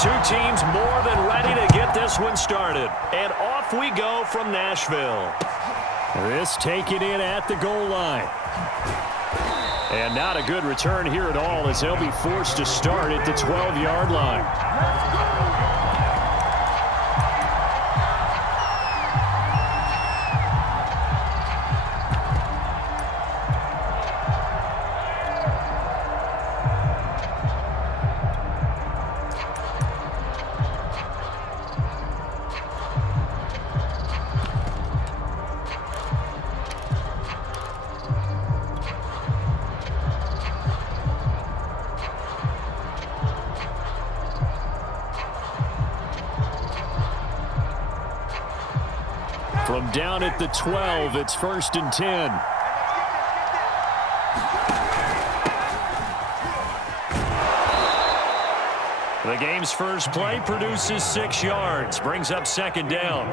Two teams more than ready to get this one started. And off we go from Nashville. This taken in at the goal line. And not a good return here at all as they'll be forced to start at the 12-yard line. From down at the 12, it's 1st and 10. The game's first play produces 6 yards, brings up 2nd down.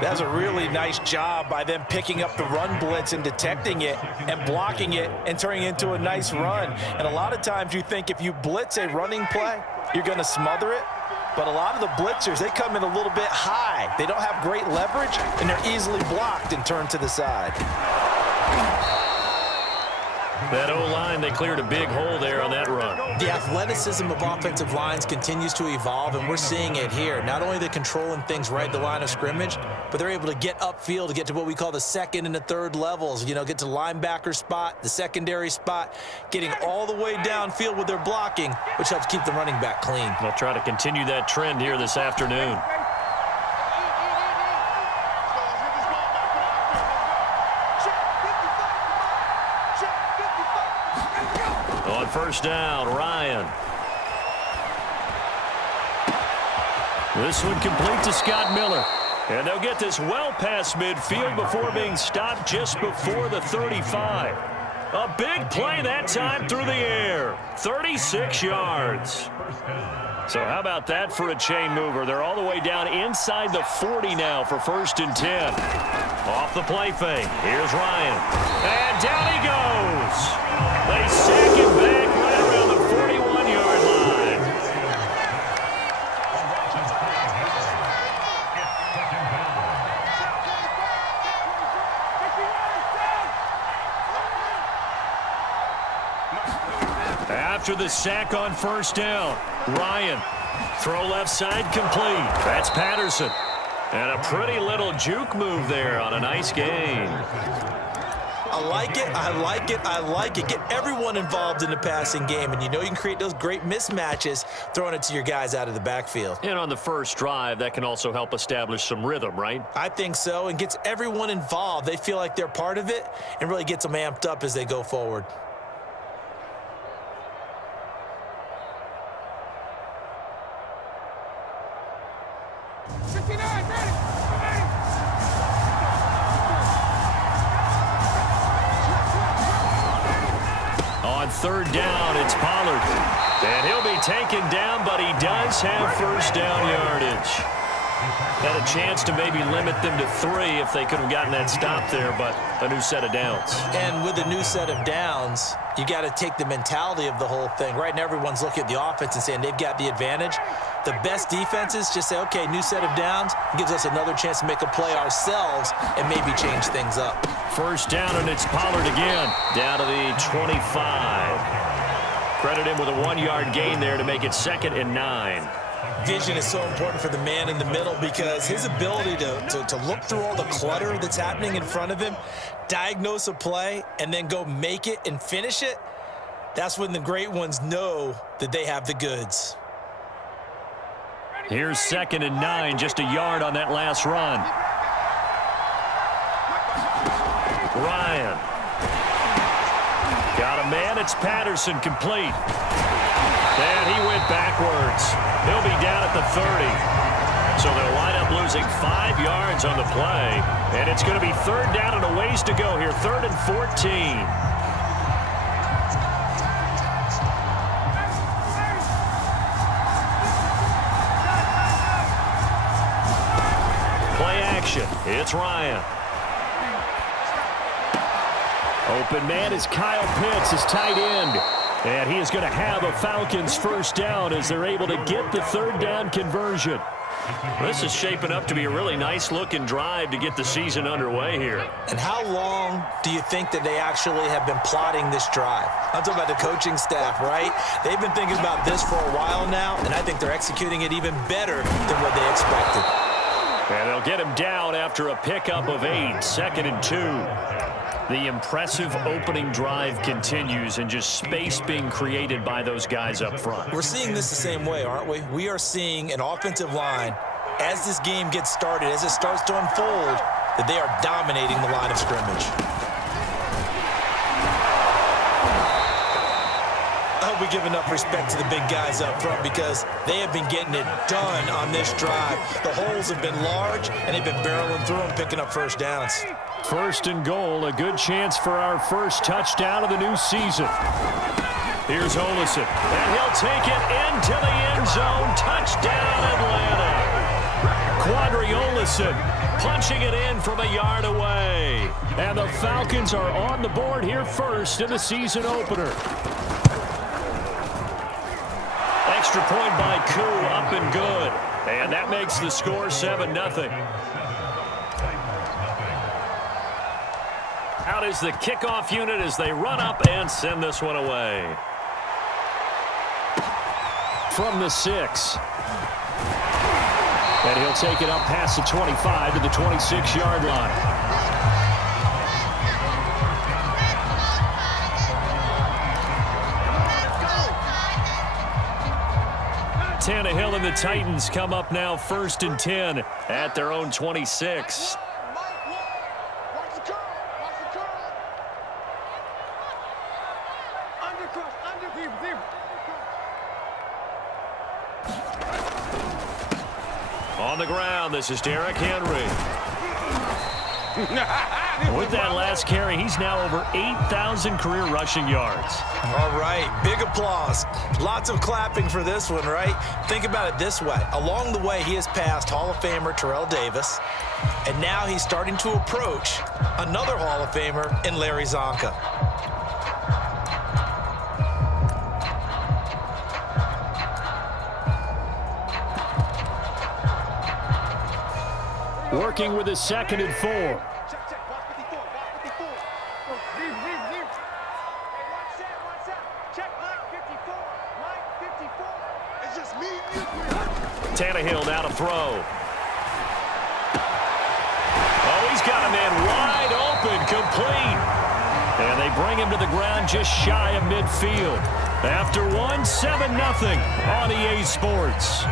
That's a really nice job by them picking up the run blitz and detecting it and blocking it and turning it into a nice run. And a lot of times you think if you blitz a running play, you're going to smother it. But a lot of the blitzers, they come in a little bit high. They don't have great leverage, and they're easily blocked and turned to the side. That O-line, they cleared a big hole there on that run. The athleticism of offensive lines continues to evolve, and we're seeing it here. Not only are they controlling things right at the line of scrimmage, but they're able to get upfield to get to what we call the 2nd and the 3rd levels. You know, get to linebacker spot, the secondary spot, getting all the way downfield with their blocking, which helps keep the running back clean. They'll try to continue that trend here this afternoon. On 1st down, Ryan. This one complete to Scott Miller. And they'll get this well past midfield before being stopped just before the 35. A big play that time through the air. 36 yards. So how about that for a chain mover? They're all the way down inside the 40 now for 1st and 10. Off the play fake. Here's Ryan. And down he goes. They sack him back right around the 41-yard line. After the sack on 1st down, Ryan. Throw left side complete. That's Patterson. And a pretty little juke move there on a nice gain. I like it, I like it, I like it. Get everyone involved in the passing game, and you know you can create those great mismatches throwing it to your guys out of the backfield. And on the first drive, that can also help establish some rhythm, right? I think so, and gets everyone involved. They feel like they're part of it and really gets them amped up as they go forward. On 3rd down, it's Pollard. And he'll be taken down, but he does have 1st down yardage. Had a chance to maybe limit them to 3 if they could have gotten that stop there, but a new set of downs. And with a new set of downs, you got to take the mentality of the whole thing. Right now, everyone's looking at the offense and saying they've got the advantage. The best defenses just say, okay, new set of downs, gives us another chance to make a play ourselves and maybe change things up. 1st down, and it's Pollard again, down to the 25. Credit him with a 1-yard gain there to make it 2nd and 9. Vision is so important for the man in the middle because his ability to look through all the clutter that's happening in front of him, diagnose a play, and then go make it and finish it, that's when the great ones know that they have the goods. Here's 2nd and 9, just a yard on that last run. Ryan. Got a man, it's Patterson, complete. And he went backwards. He'll be down at the 30. So they'll wind up losing 5 yards on the play. And it's going to be 3rd down and a ways to go here. 3rd and 14. It's Ryan. Open man is Kyle Pitts, his tight end. And he is going to have a Falcons first down as they're able to get the third down conversion. This is shaping up to be a really nice-looking drive to get the season underway here. And how long do you think that they actually have been plotting this drive? I'm talking about the coaching staff, right? They've been thinking about this for a while now, and I think they're executing it even better than what they expected. And they'll get him down after a pickup of 8, 2nd and 2. The impressive opening drive continues and just space being created by those guys up front. We're seeing this the same way, aren't we? We are seeing an offensive line, as this game gets started, as it starts to unfold, that they are dominating the line of scrimmage. I hope we give enough respect to the big guys up front because they have been getting it done on this drive. The holes have been large, and they've been barreling through them, picking up first downs. First and goal, a good chance for our first touchdown of the new season. Here's Olesen, and he'll take it into the end zone. Touchdown, Atlanta. Quadri Olesen punching it in from a yard away. And the Falcons are on the board here first in the season opener. Extra point by Koo, up and good. And that makes the score 7-0. Out is the kickoff unit as they run up and send this one away. From the 6. And he'll take it up past the 25 to the 26-yard line. Tannehill and the Titans come up now 1st and 10 at their own 26. On the ground, this is Derrick Henry. With that last carry, he's now over 8,000 career rushing yards. All right, big applause. Lots of clapping for this one, right? Think about it this way. Along the way, he has passed Hall of Famer Terrell Davis, and now he's starting to approach another Hall of Famer in Larry Zonka. Working with his 2nd and 4. Tannehill now to throw. Oh, he's got a man wide open, complete. And they bring him to the ground just shy of midfield. After one, 7-0 on EA Sports.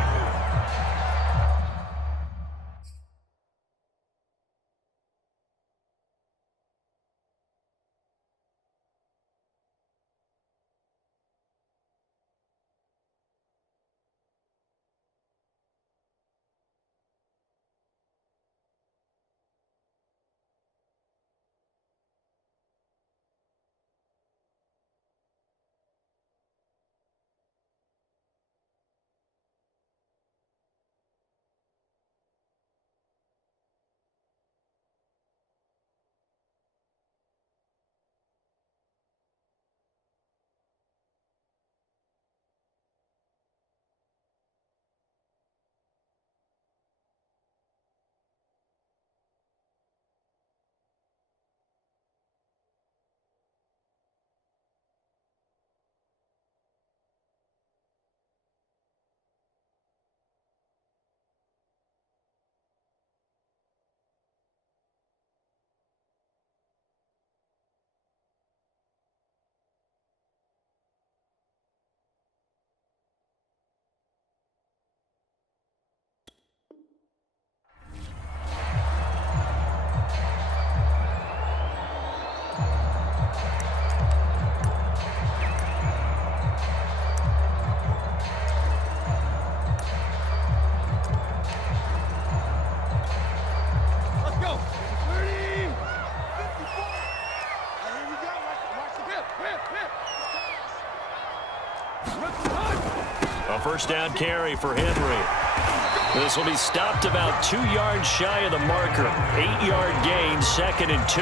A first down carry for Henry. This will be stopped about 2 yards shy of the marker. 8-yard gain, 2nd and 2.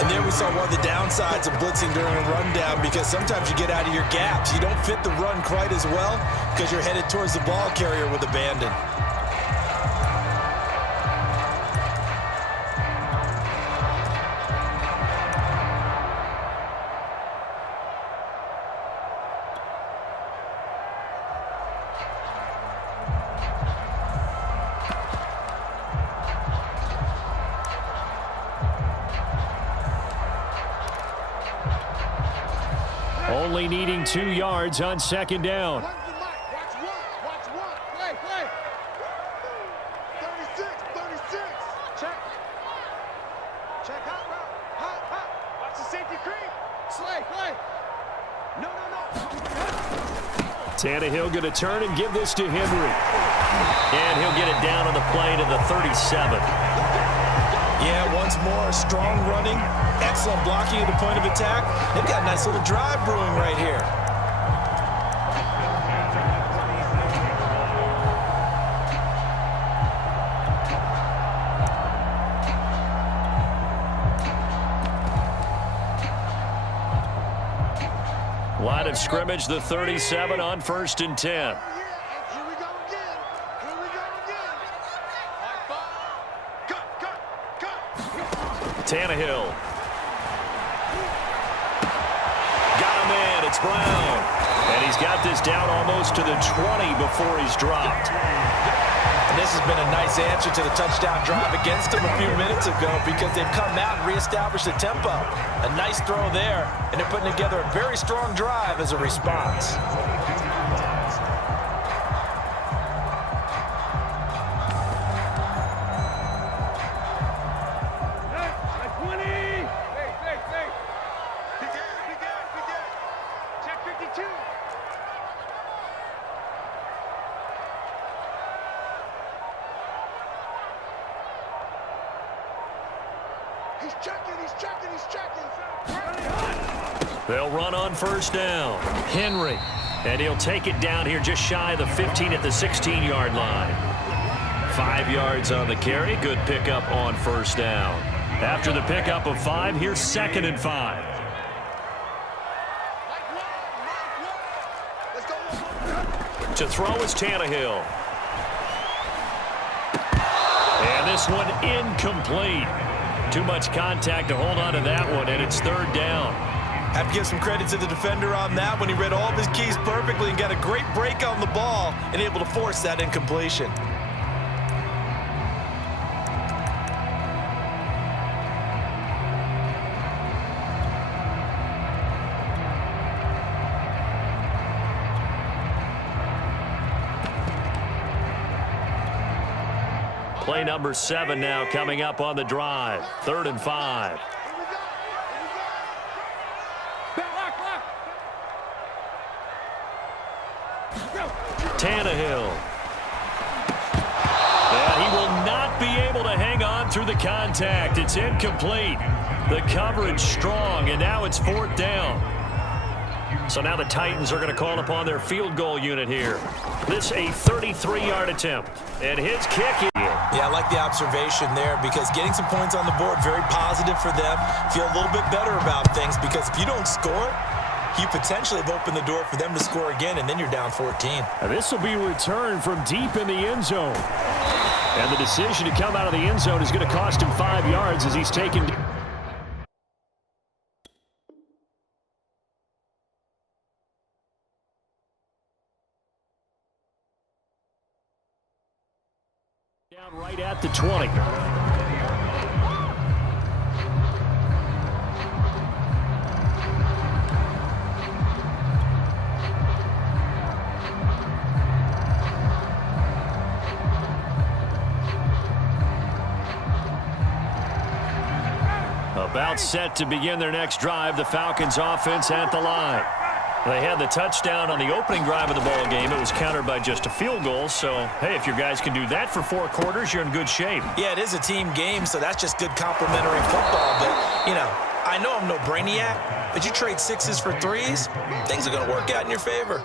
And there we saw one of the downsides of blitzing during a rundown, because sometimes you get out of your gaps. You don't fit the run quite as well because you're headed towards the ball carrier with abandon. Only needing 2 yards on second down. Watch one. Play. 36. Check hot route. Watch the safety creep. Slay, play. No. Tannehill going to turn and give this to Henry. And he'll get it down on the play to the 37. Yeah, once more, strong running, excellent blocking at the point of attack. They've got a nice little drive brewing right here. Line of scrimmage, the 37 on 1st and 10. Here we go again. Cut. Tannehill. Got him in. It's Brown. And he's got this down almost to the 20 before he's dropped. And this has been a nice answer to the touchdown drive against them a few minutes ago, because they've come out and reestablished the tempo. A nice throw there, and they're putting together a very strong drive as a response. Check 52. He's checking. They'll run on 1st down. Henry. And he'll take it down here just shy of the 15 at the 16-yard line. 5 yards on the carry. Good pickup on 1st down. After the pickup of 5, here's 2nd and 5. To throw is Tannehill. And this one incomplete. Too much contact to hold on to that one, and it's 3rd down. Have to give some credit to the defender on that one. He read all of his keys perfectly and got a great break on the ball and able to force that incompletion. Play number 7 now coming up on the drive. 3rd and 5. Tannehill. And he will not be able to hang on through the contact. It's incomplete. The coverage strong, and now it's 4th down. So now the Titans are going to call upon their field goal unit here. This a 33-yard attempt. And his kick is... Yeah, I like the observation there, because getting some points on the board, very positive for them. Feel a little bit better about things, because if you don't score, you potentially have opened the door for them to score again, and then you're down 14. And this will be returned from deep in the end zone. And the decision to come out of the end zone is going to cost him 5 yards as he's taken... down right at the 20. About set to begin their next drive, the Falcons offense at the line. They had the touchdown on the opening drive of the ball game. It was countered by just a field goal. So, hey, if your guys can do that for 4 quarters, you're in good shape. Yeah, it is a team game, so that's just good complimentary football. But, you know, I know I'm no brainiac, but you trade 6s for 3s, things are going to work out in your favor.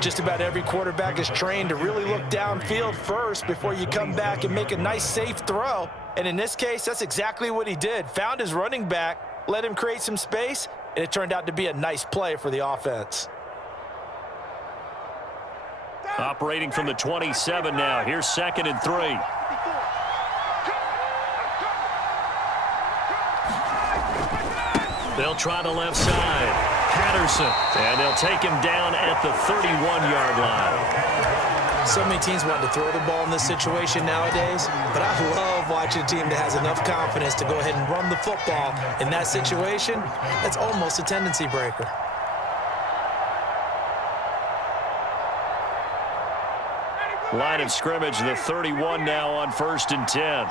Just about every quarterback is trained to really look downfield first before you come back and make a nice, safe throw. And in this case, that's exactly what he did. Found his running back, let him create some space, and it turned out to be a nice play for the offense. Operating from the 27 now. Here's 2nd and 3. They'll try the left side. Patterson. And they'll take him down at the 31-yard line. So many teams want to throw the ball in this situation nowadays, but I love watching a team that has enough confidence to go ahead and run the football in that situation. That's almost a tendency breaker. Line of scrimmage, the 31 now on 1st and 10.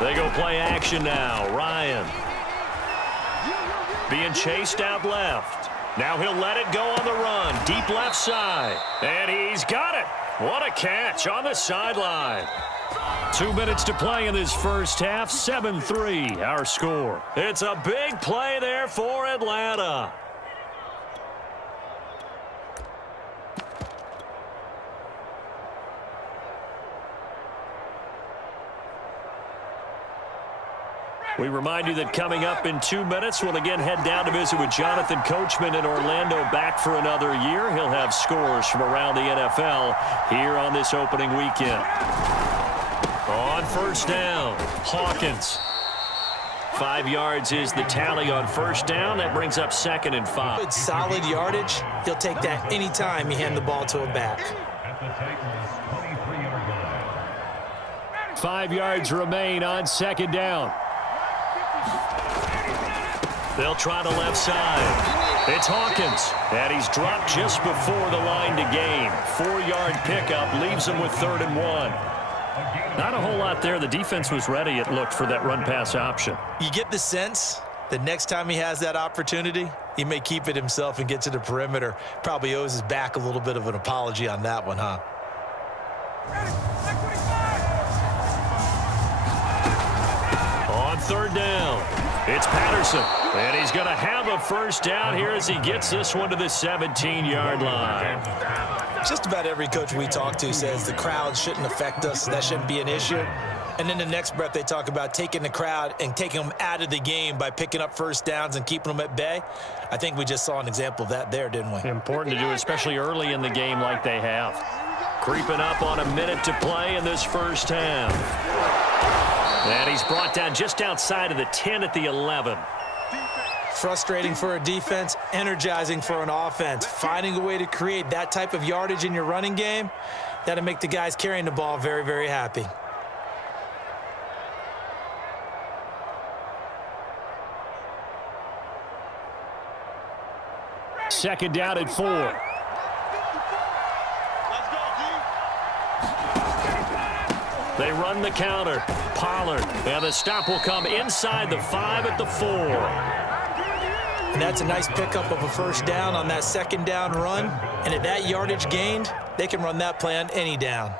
They go play action now. Ryan being chased out left. Now he'll let it go on the run. Deep left side. And he's got it. What a catch on the sideline. 2 minutes to play in this first half. 7-3 our score. It's a big play there for Atlanta. We remind you that coming up in 2 minutes, we'll again head down to visit with Jonathan Coachman in Orlando, back for another year. He'll have scores from around the NFL here on this opening weekend. On 1st down, Hawkins. 5 yards is the tally on 1st down. That brings up 2nd and 5. Good solid yardage. He'll take that anytime you hand the ball to a back. 5 yards remain on 2nd down. They'll try the left side. It's Hawkins, and he's dropped just before the line to gain. 4-yard pickup leaves him with 3rd and 1. Not a whole lot there. The defense was ready, it looked, for that run-pass option. You get the sense that next time he has that opportunity, he may keep it himself and get to the perimeter. Probably owes his back a little bit of an apology on that one, huh? On 3rd down, it's Patterson, and he's going to have a 1st down here as he gets this one to the 17-yard line. Just about every coach we talk to says the crowd shouldn't affect us. That shouldn't be an issue. And then the next breath they talk about taking the crowd and taking them out of the game by picking up 1st downs and keeping them at bay. I think we just saw an example of that there, didn't we? Important to do, especially early in the game like they have. Creeping up on a minute to play in this first half. And he's brought down just outside of the 10 at the 11. Frustrating for a defense, energizing for an offense. Finding a way to create that type of yardage in your running game, that'll make the guys carrying the ball very, very happy. Second down at 4. They run the counter. Pollard. And the stop will come inside the 5 at the 4. And that's a nice pickup of a 1st down on that 2nd down run. And at that yardage gained, they can run that play on any down.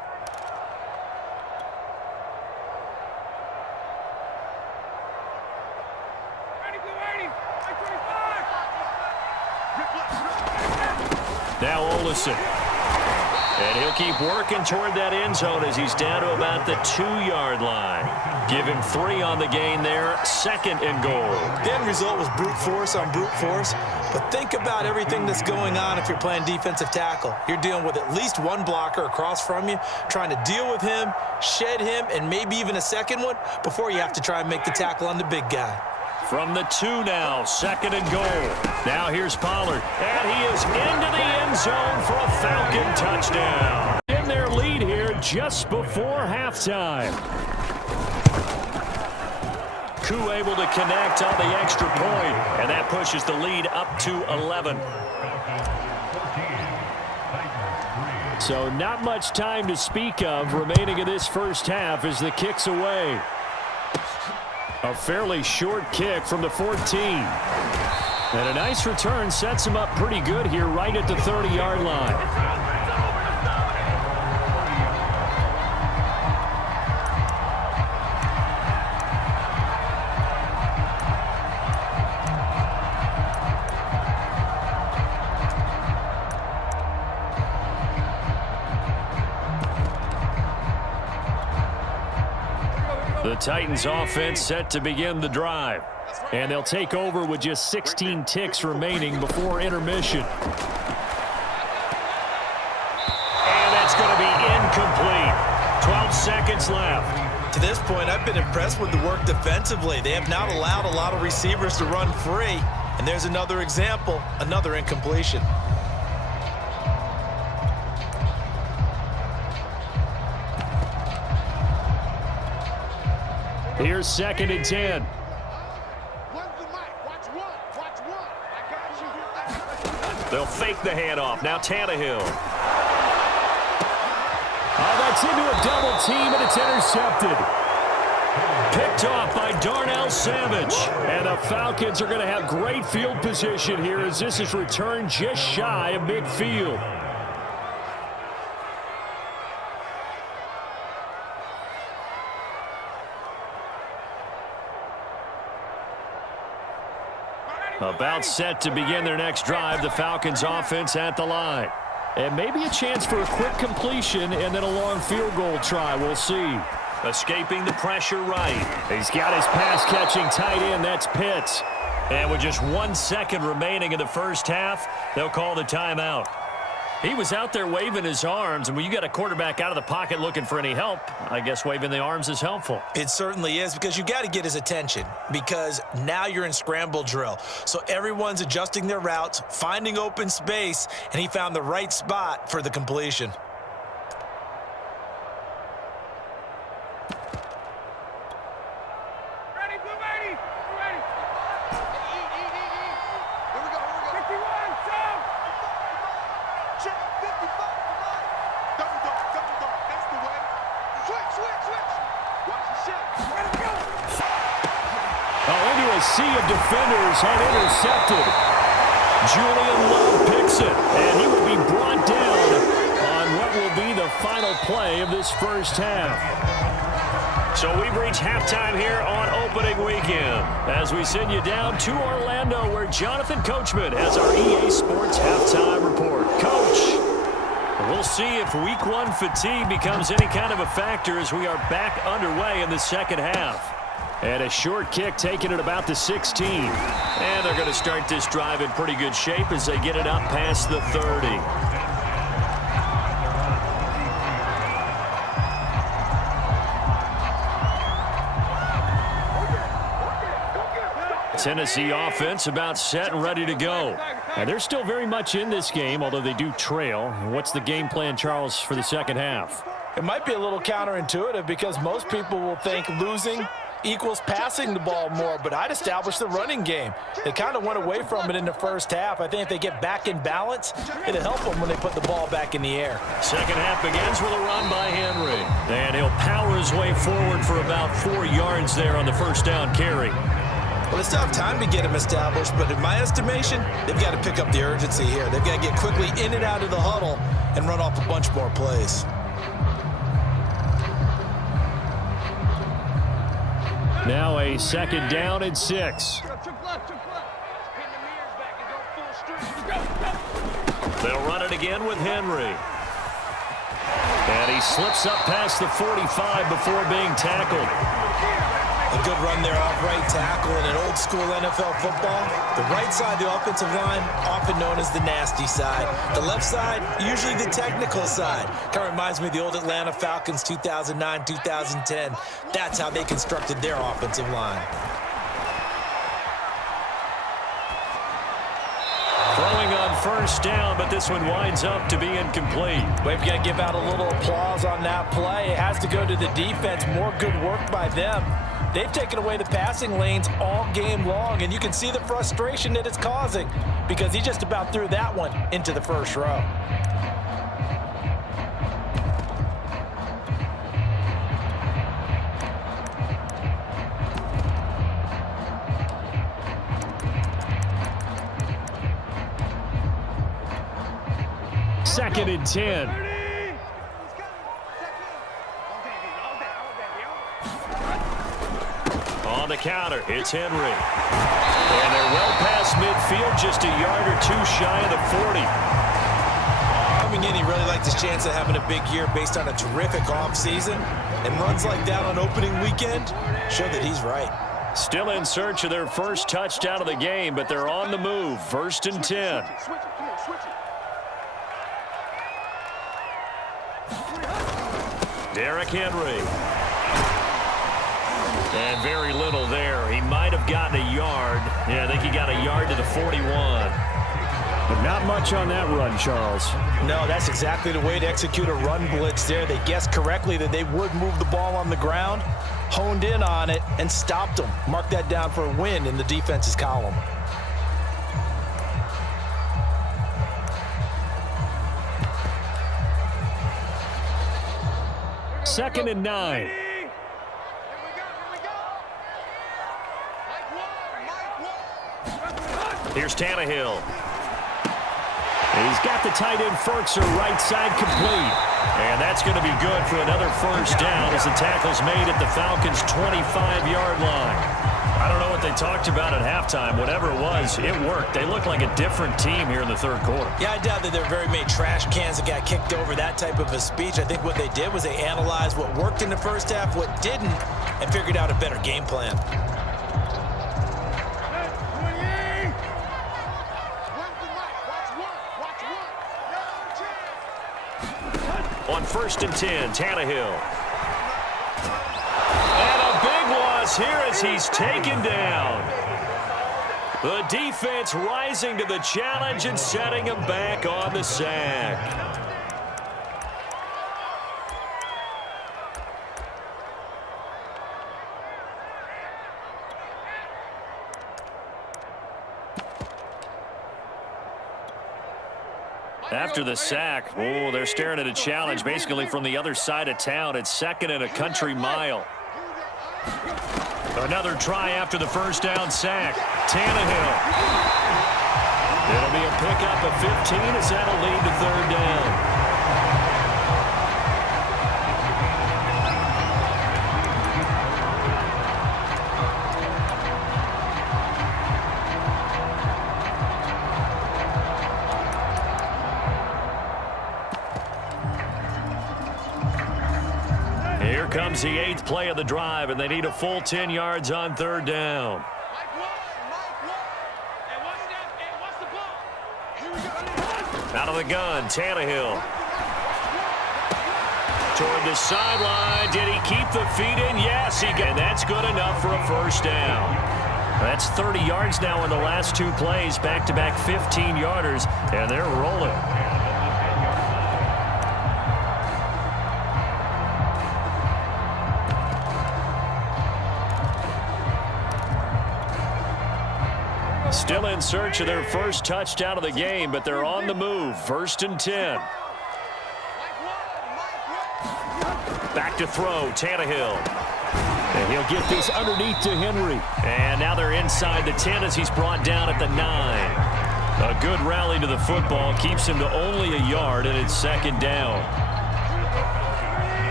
Now Olsen. And he'll keep working toward that end zone as he's down to about the 2-yard line. Give him 3 on the gain there. 2nd and goal. The end result was brute force on brute force. But think about everything that's going on if you're playing defensive tackle. You're dealing with at least one blocker across from you, trying to deal with him, shed him, and maybe even a second one before you have to try and make the tackle on the big guy. From the 2 now, 2nd and goal. Now here's Pollard, and he is into the end zone for a Falcon touchdown. In their lead here just before halftime. Koo able to connect on the extra point, and that pushes the lead up to 11. So not much time to speak of remaining in this first half as the kick's away. A fairly short kick from the 14. And a nice return sets him up pretty good here right at the 30-yard line. The Titans offense set to begin the drive. And they'll take over with just 16 ticks remaining before intermission. And that's going to be incomplete. 12 seconds left. To this point, I've been impressed with the work defensively. They have not allowed a lot of receivers to run free. And there's another example, another incompletion. Here's 2nd and 10. They'll fake the handoff. Now Tannehill. Oh, that's into a double team, and it's intercepted. Picked off by Darnell Savage. And the Falcons are going to have great field position here as this is returned just shy of midfield. About set to begin their next drive, the Falcons offense at the line. And maybe a chance for a quick completion and then a long field goal try. We'll see. Escaping the pressure right. He's got his pass-catching tight end. That's Pitts. And with just 1 second remaining in the first half, they'll call the timeout. He was out there waving his arms, and when you got a quarterback out of the pocket looking for any help, I guess waving the arms is helpful. It certainly is, because you got to get his attention, because now you're in scramble drill. So everyone's adjusting their routes, finding open space, and he found the right spot for the completion. Sea of defenders had intercepted. Julian Love picks it, and he will be brought down on what will be the final play of this first half. So we've reached halftime here on opening weekend as we send you down to Orlando, where Jonathan Coachman has our EA Sports halftime report. Coach, we'll see if week 1 fatigue becomes any kind of a factor as we are back underway in the second half. And a short kick taken at about the 16. And they're going to start this drive in pretty good shape as they get it up past the 30. Tennessee offense about set and ready to go. And they're still very much in this game, although they do trail. What's the game plan, Charles, for the second half? It might be a little counterintuitive because most people will think losing equals passing the ball more, but I'd establish the running game. They kind of went away from it in the first half. I think if they get back in balance, it'll help them when they put the ball back in the air. Second half begins with a run by Henry. And he'll power his way forward for about 4 yards there on the first down carry. Well, they still have time to get him established, but in my estimation, they've got to pick up the urgency here. They've got to get quickly in and out of the huddle and run off a bunch more plays. Now a 2nd down and 6. They'll run it again with Henry. And he slips up past the 45 before being tackled. A good run there off right tackle in an old school NFL football. The right side of the offensive line, often known as the nasty side. The left side, usually the technical side. Kind of reminds me of the old Atlanta Falcons 2009-2010. That's how they constructed their offensive line. Throwing on first down, but this one winds up to be incomplete. We've got to give out a little applause on that play. It has to go to the defense. More good work by them. They've taken away the passing lanes all game long, and you can see the frustration that it's causing because he just about threw that one into the first row. Second and 10. On the counter, it's Henry. And they're well past midfield, just a yard or two shy of the 40. Coming in, he really liked his chance of having a big year based on a terrific offseason. And runs like that on opening weekend show that he's right. Still in search of their first touchdown of the game, but they're on the move. 1st and 10. Derrick Henry. And very little there. He might have gotten a yard. Yeah, I think he got a yard to the 41. But not much on that run, Charles. No, that's exactly the way to execute a run blitz there. They guessed correctly that they would move the ball on the ground, honed in on it, and stopped them. Mark that down for a win in the defense's column. Second and 9. Here's Tannehill. He's got the tight end Ferkser right side complete. And that's going to be good for another first down as the tackle's made at the Falcons' 25-yard line. I don't know what they talked about at halftime. Whatever it was, it worked. They look like a different team here in the third quarter. Yeah, I doubt that there were very many trash cans that got kicked over, that type of a speech. I think what they did was they analyzed what worked in the first half, what didn't, and figured out a better game plan. On 1st and 10, Tannehill. And a big loss here as he's taken down. The defense rising to the challenge and setting him back on the sack. After the sack, oh, they're staring at a challenge basically from the other side of town. It's 2nd and a country mile. Another try after the first down sack. Tannehill. It'll be a pickup of 15 as that'll lead to 3rd down. Here comes the 8th play of the drive, and they need a full 10 yards on 3rd down. Out of the gun, Tannehill. Toward the sideline. Did he keep the feet in? Yes, he got. And that's good enough for a first down. That's 30 yards now in the last 2 plays. Back-to-back 15-yarders, and they're rolling. Still in search of their first touchdown of the game, but they're on the move. 1st and 10. Back to throw, Tannehill. And he'll get this underneath to Henry. And now they're inside the 10 as he's brought down at the 9. A good rally to the football keeps him to only a yard, and it's 2nd down.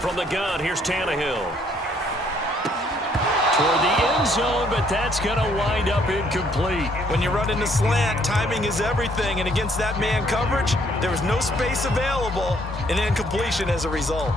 From the gun, here's Tannehill. Toward the end zone, but that's going to wind up incomplete. When you run in the slant, timing is everything, and against that man coverage, there was no space available, and incompletion as a result.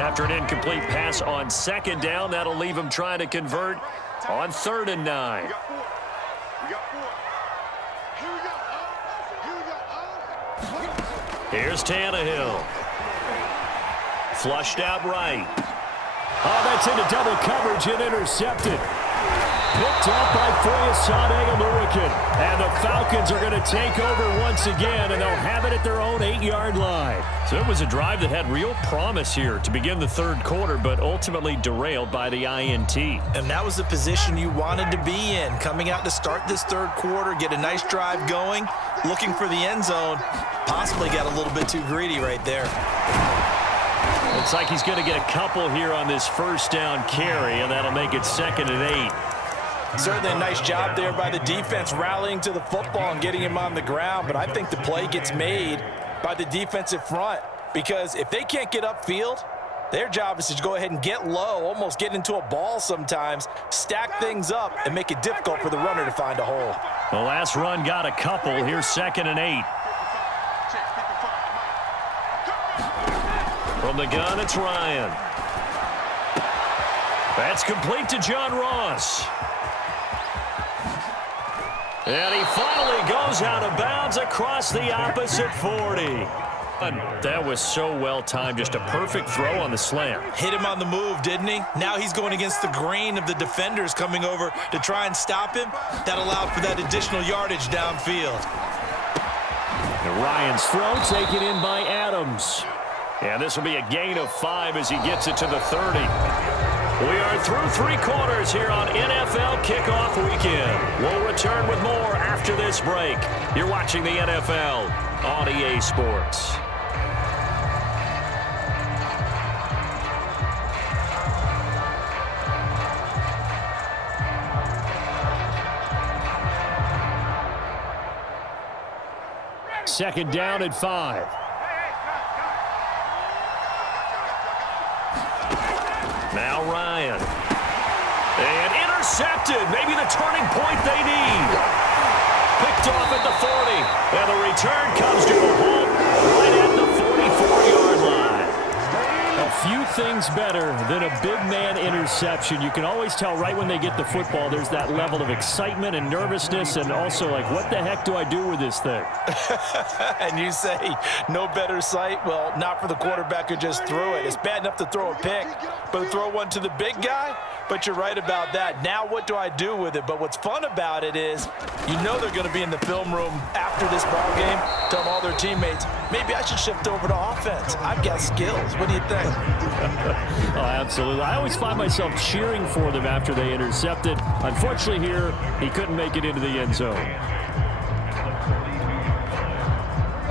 After an incomplete pass on 2nd down, that'll leave him trying to convert on 3rd and 9. Here's Tannehill. Flushed out right. Oh, that's into double coverage and intercepted. Picked up by Foyesade Aluakin. And the Falcons are going to take over once again, and they'll have it at their own 8-yard line. So it was a drive that had real promise here to begin the 3rd quarter, but ultimately derailed by the INT. And that was the position you wanted to be in, coming out to start this 3rd quarter, get a nice drive going, looking for the end zone. Possibly got a little bit too greedy right there. Looks like he's going to get a couple here on this first down carry, and that'll make it 2nd and 8. Certainly a nice job there by the defense rallying to the football and getting him on the ground, but I think the play gets made by the defensive front because if they can't get upfield, their job is to go ahead and get low, almost get into a ball sometimes, stack things up, and make it difficult for the runner to find a hole. The last run got a couple. Here's 2nd and 8. From the gun, it's Ryan. That's complete to John Ross. And he finally goes out of bounds across the opposite 40. That was so well timed, just a perfect throw on the slant. Hit him on the move, didn't he? Now he's going against the grain of the defenders coming over to try and stop him. That allowed for that additional yardage downfield. And Ryan's throw taken in by Adams. And this will be a gain of 5 as he gets it to the 30. We are through 3 quarters here on NFL Kickoff Weekend. We'll return with more after this break. You're watching the NFL on EA Sports. Second down at 5. Now Ryan. And intercepted. Maybe the turning point they need. Picked off at the 40. And the return comes to a halt right at the 44-yard line. A few things better than a big man interception. You can always tell right when they get the football, there's that level of excitement and nervousness and also like, what the heck do I do with this thing? And you say, no better sight? Well, not for the quarterback who just threw it. It's bad enough to throw a pick, but to throw one to the big guy? But you're right about that. Now what do I do with it? But what's fun about it is you know they're going to be in the film room after this ball game, telling all their teammates, maybe I should shift over to offense. I've got skills. What do you think? Oh, absolutely. I always find myself cheering for them after they intercepted. Unfortunately here, he couldn't make it into the end zone.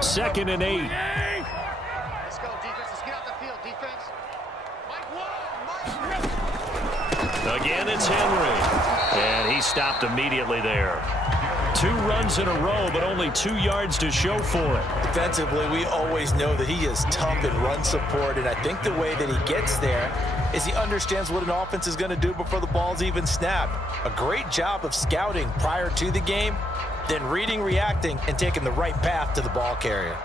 2nd and 8. Let's go, defense. Let's get out the field, defense. Again, it's Henry. And he stopped immediately there. 2 runs in a row, but only 2 yards to show for it. Defensively, we always know that he is tough in run support, and I think the way that he gets there is he understands what an offense is going to do before the ball's even snapped. A great job of scouting prior to the game, then reading, reacting, and taking the right path to the ball carrier.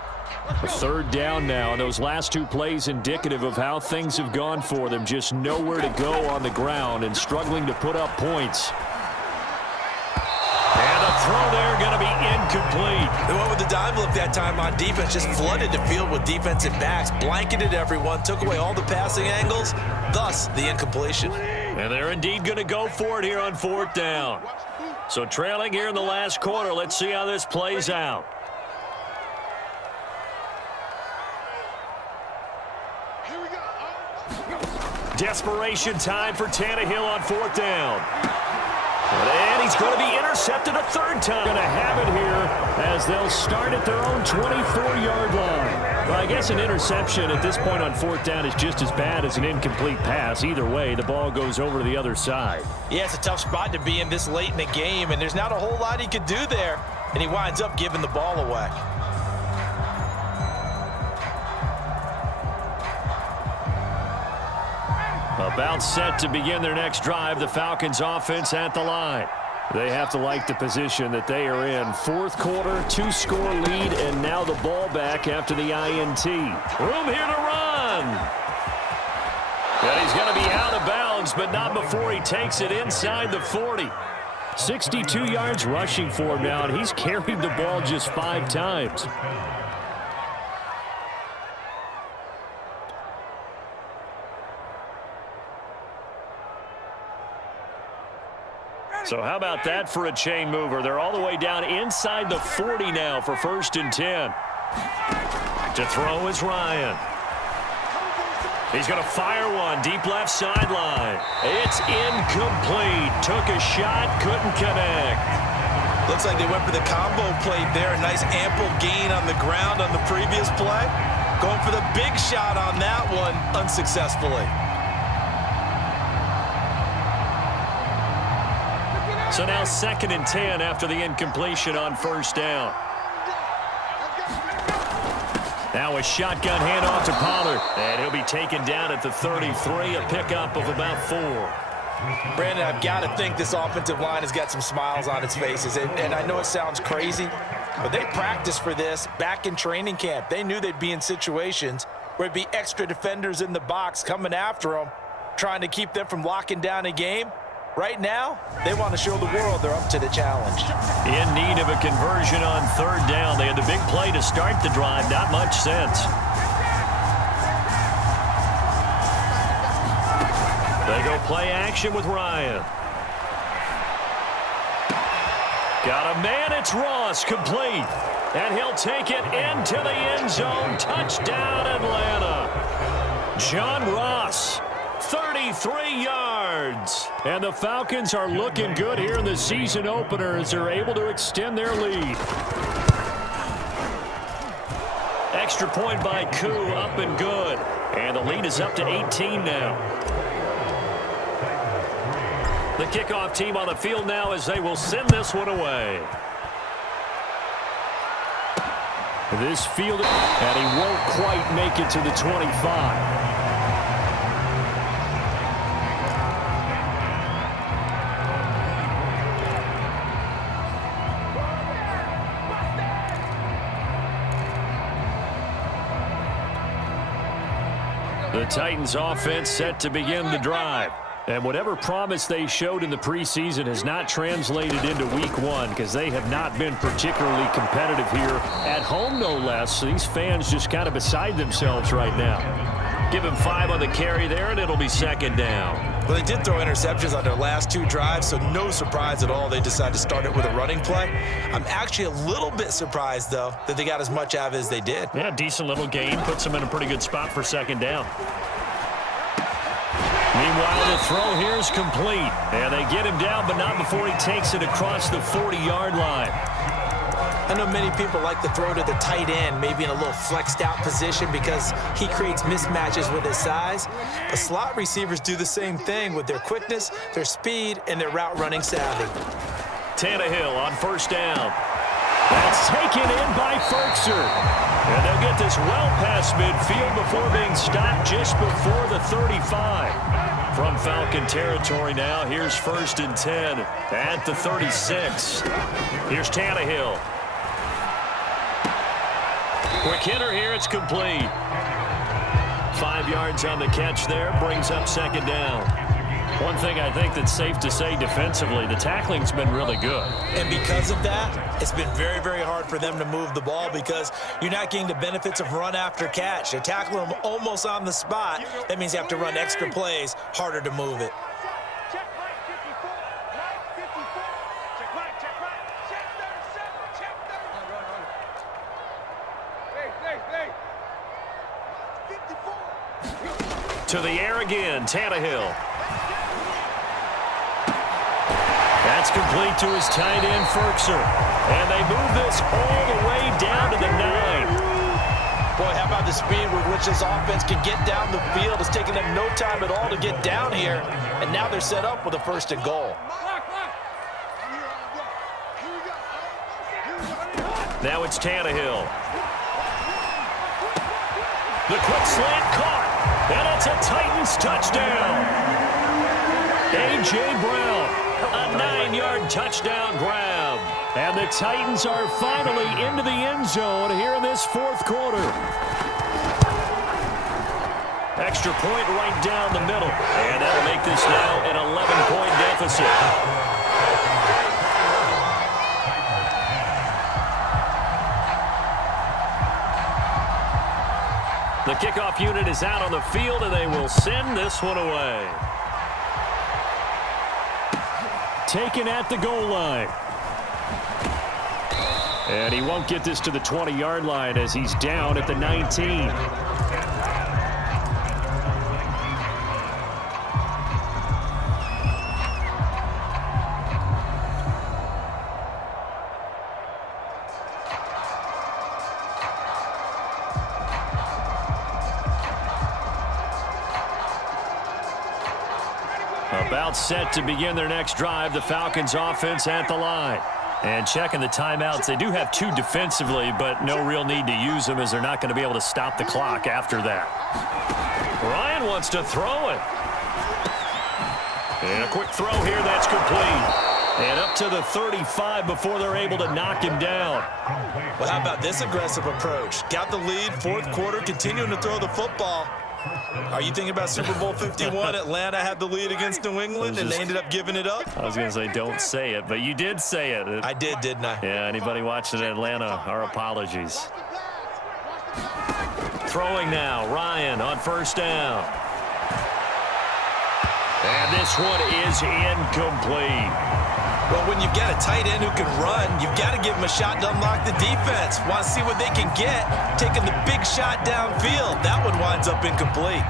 A 3rd down now, and those last 2 plays indicative of how things have gone for them. Just nowhere to go on the ground and struggling to put up points. And the throw there going to be incomplete. They went with the dime look that time on defense, just flooded the field with defensive backs, blanketed everyone, took away all the passing angles, thus the incompletion. And they're indeed going to go for it here on 4th down. So trailing here in the last quarter, let's see how this plays out. Desperation time for Tannehill on 4th down. And he's going to be intercepted a 3rd time. Going to have it here as they'll start at their own 24-yard line. Well, I guess an interception at this point on 4th down is just as bad as an incomplete pass. Either way, the ball goes over to the other side. Yeah, it's a tough spot to be in this late in the game, and there's not a whole lot he could do there, and he winds up giving the ball away. About set to begin their next drive, the Falcons offense at the line. They have to like the position that they are in. 4th quarter, 2-score lead, and now the ball back after the INT. Room here to run. And he's going to be out of bounds, but not before he takes it inside the 40. 62 yards rushing for him now, and he's carried the ball just 5 times. So how about that for a chain mover? They're all the way down inside the 40 now for 1st and 10. To throw is Ryan. He's going to fire one deep left sideline. It's incomplete. Took a shot, couldn't connect. Looks like they went for the combo play there. A nice ample gain on the ground on the previous play. Going for the big shot on that one, unsuccessfully. So now 2nd and 10 after the incompletion on 1st down. Now a shotgun handoff to Pollard, and he'll be taken down at the 33, a pickup of about 4. Brandon, I've got to think this offensive line has got some smiles on its faces, and I know it sounds crazy, but they practiced for this back in training camp. They knew they'd be in situations where it'd be extra defenders in the box coming after them, trying to keep them from locking down a game. Right now, they want to show the world they're up to the challenge. In need of a conversion on 3rd down. They had the big play to start the drive. Not much sense. They go play action with Ryan. Got a man. It's Ross, complete. And he'll take it into the end zone. Touchdown, Atlanta. John Ross. 33 yards. And the Falcons are looking good here in the season opener as they're able to extend their lead. Extra point by Koo, up and good. And the lead is up to 18 now. The kickoff team on the field now as they will send this one away. This field, and he won't quite make it to the 25. The Titans offense set to begin the drive. And whatever promise they showed in the preseason has not translated into week 1 because they have not been particularly competitive here at home, no less. So these fans just kind of beside themselves right now. Give him 5 on the carry there, and it'll be 2nd down. Well, they did throw interceptions on their last 2 drives, so no surprise at all they decided to start it with a running play. I'm actually a little bit surprised, though, that they got as much out of it as they did. Yeah, decent little gain. Puts them in a pretty good spot for 2nd down. Meanwhile, the throw here is complete. And they get him down, but not before he takes it across the 40-yard line. I know many people like to throw to the tight end, maybe in a little flexed out position because he creates mismatches with his size. But slot receivers do the same thing with their quickness, their speed, and their route running savvy. Tannehill on 1st down. That's taken in by Ferkser. And they'll get this well past midfield before being stopped just before the 35. From Falcon territory now, here's 1st and 10 at the 36. Here's Tannehill. Quick hitter here, it's complete. 5 yards on the catch there, brings up 2nd down. One thing I think that's safe to say defensively, the tackling's been really good. And because of that, it's been very, very hard for them to move the ball because you're not getting the benefits of run after catch. They're tackling them almost on the spot. That means you have to run extra plays, harder to move it. Check right 54, right 54. Check right, check 37, check 30. Hey. To the air again, Tannehill. That's complete to his tight end, Ferkser. And they move this all the way down to the 9. Boy, how about the speed with which this offense can get down the field? It's taking them no time at all to get down here. And now they're set up with a 1st and goal. Now it's Tannehill. The quick slant caught. And it's a Titans touchdown. A.J. Brown. A 9-yard touchdown grab. And the Titans are finally into the end zone here in this 4th quarter. Extra point right down the middle. And that'll make this now an 11-point deficit. The kickoff unit is out on the field, and they will send this one away. Taken at the goal line. And he won't get this to the 20-yard line as he's down at the 19. About set to begin their next drive, the Falcons offense at the line. And checking the timeouts, they do have 2 defensively, but no real need to use them as they're not going to be able to stop the clock after that. Ryan wants to throw it. And a quick throw here, that's complete. And up to the 35 before they're able to knock him down. Well, how about this aggressive approach? Got the lead, fourth quarter, continuing to throw the football. Are you thinking about Super Bowl 51? Atlanta had the lead against New England, and they ended up giving it up? I was going to say don't say it, but you did say it. I did, didn't I? Yeah, anybody watching Atlanta, our apologies. Throwing now, Ryan on first down. And this one is incomplete. Well, when you've got a tight end who can run, you've got to give him a shot to unlock the defense. Want to see what they can get, taking the big shot downfield. That one winds up incomplete.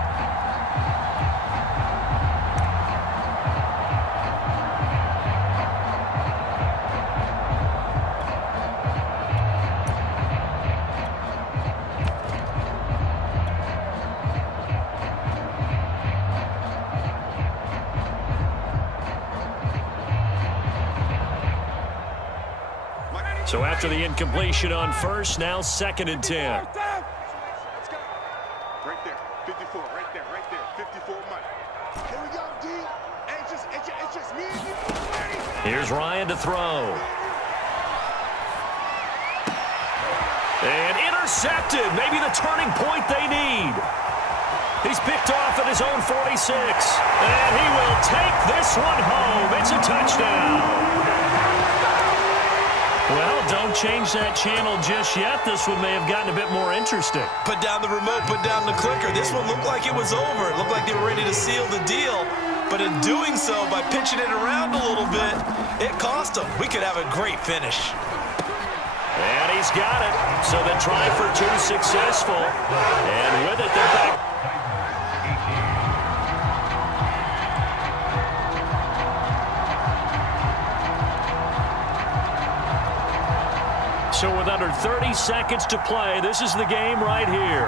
So after the incompletion on first, now 2nd and 10. Let's go. Right there, 54, right there, 54 Mike. Here we go, D. It's just me and you. Here's Ryan to throw. And intercepted. Maybe the turning point they need. He's picked off at his own 46. And he will take this one home. It's a touchdown. Well, don't change that channel just yet. This one may have gotten a bit more interesting. Put down the remote, put down the clicker. This one looked like it was over. It looked like they were ready to seal the deal. But in doing so, by pitching it around a little bit, it cost them. We could have a great finish. And he's got it. So the try for 2 successful. And with it, they're back. So with under 30 seconds to play, this is the game right here.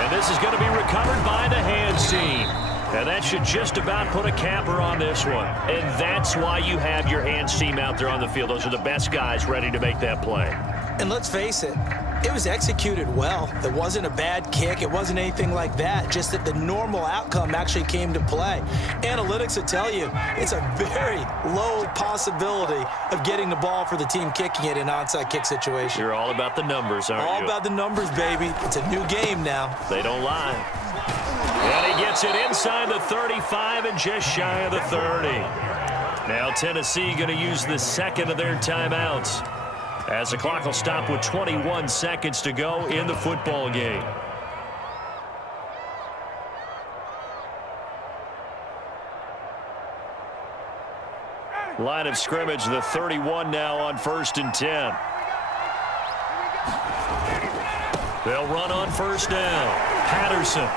And this is going to be recovered by the hands team. And that should just about put a capper on this one. And that's why you have your hands team out there on the field. Those are the best guys ready to make that play. And let's face it, it was executed well. It wasn't a bad kick. It wasn't anything like that. Just that the normal outcome actually came to play. Analytics will tell you it's a very low possibility of getting the ball for the team kicking it in an onside kick situation. You're all about the numbers, aren't you? All about the numbers, baby. It's a new game now. They don't lie. And he gets it inside the 35 and just shy of the 30. Now Tennessee going to use the second of their timeouts, as the clock will stop with 21 seconds to go in the football game. Line of scrimmage, the 31 now on 1st and 10. They'll run on first down. Patterson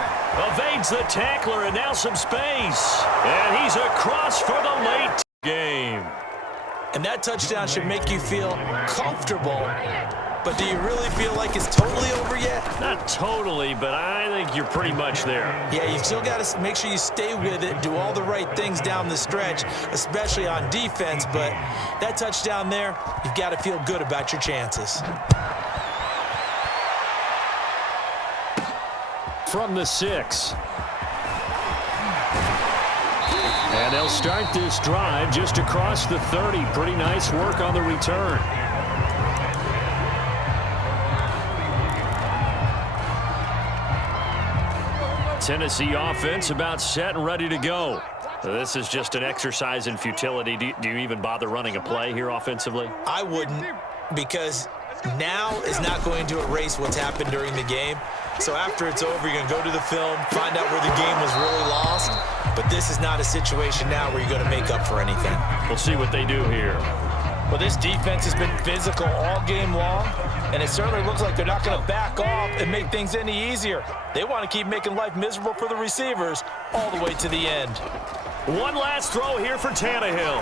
evades the tackler, and now some space. And he's across for the late game. And that touchdown should make you feel comfortable. But do you really feel like it's totally over yet? Not totally, but I think you're pretty much there. Yeah, you've still got to make sure you stay with it, do all the right things down the stretch, especially on defense. But that touchdown there, you've got to feel good about your chances. From the 6. And they'll start this drive just across the 30. Pretty nice work on the return. Tennessee offense about set and ready to go. This is just an exercise in futility. Do you even bother running a play here offensively? I wouldn't, because now is not going to erase what's happened during the game. So after it's over, you're going to go to the film, find out where the game was really lost. But this is not a situation now where you're going to make up for anything. We'll see what they do here. Well, this defense has been physical all game long, and it certainly looks like they're not going to back off and make things any easier. They want to keep making life miserable for the receivers all the way to the end. One last throw here for Tannehill.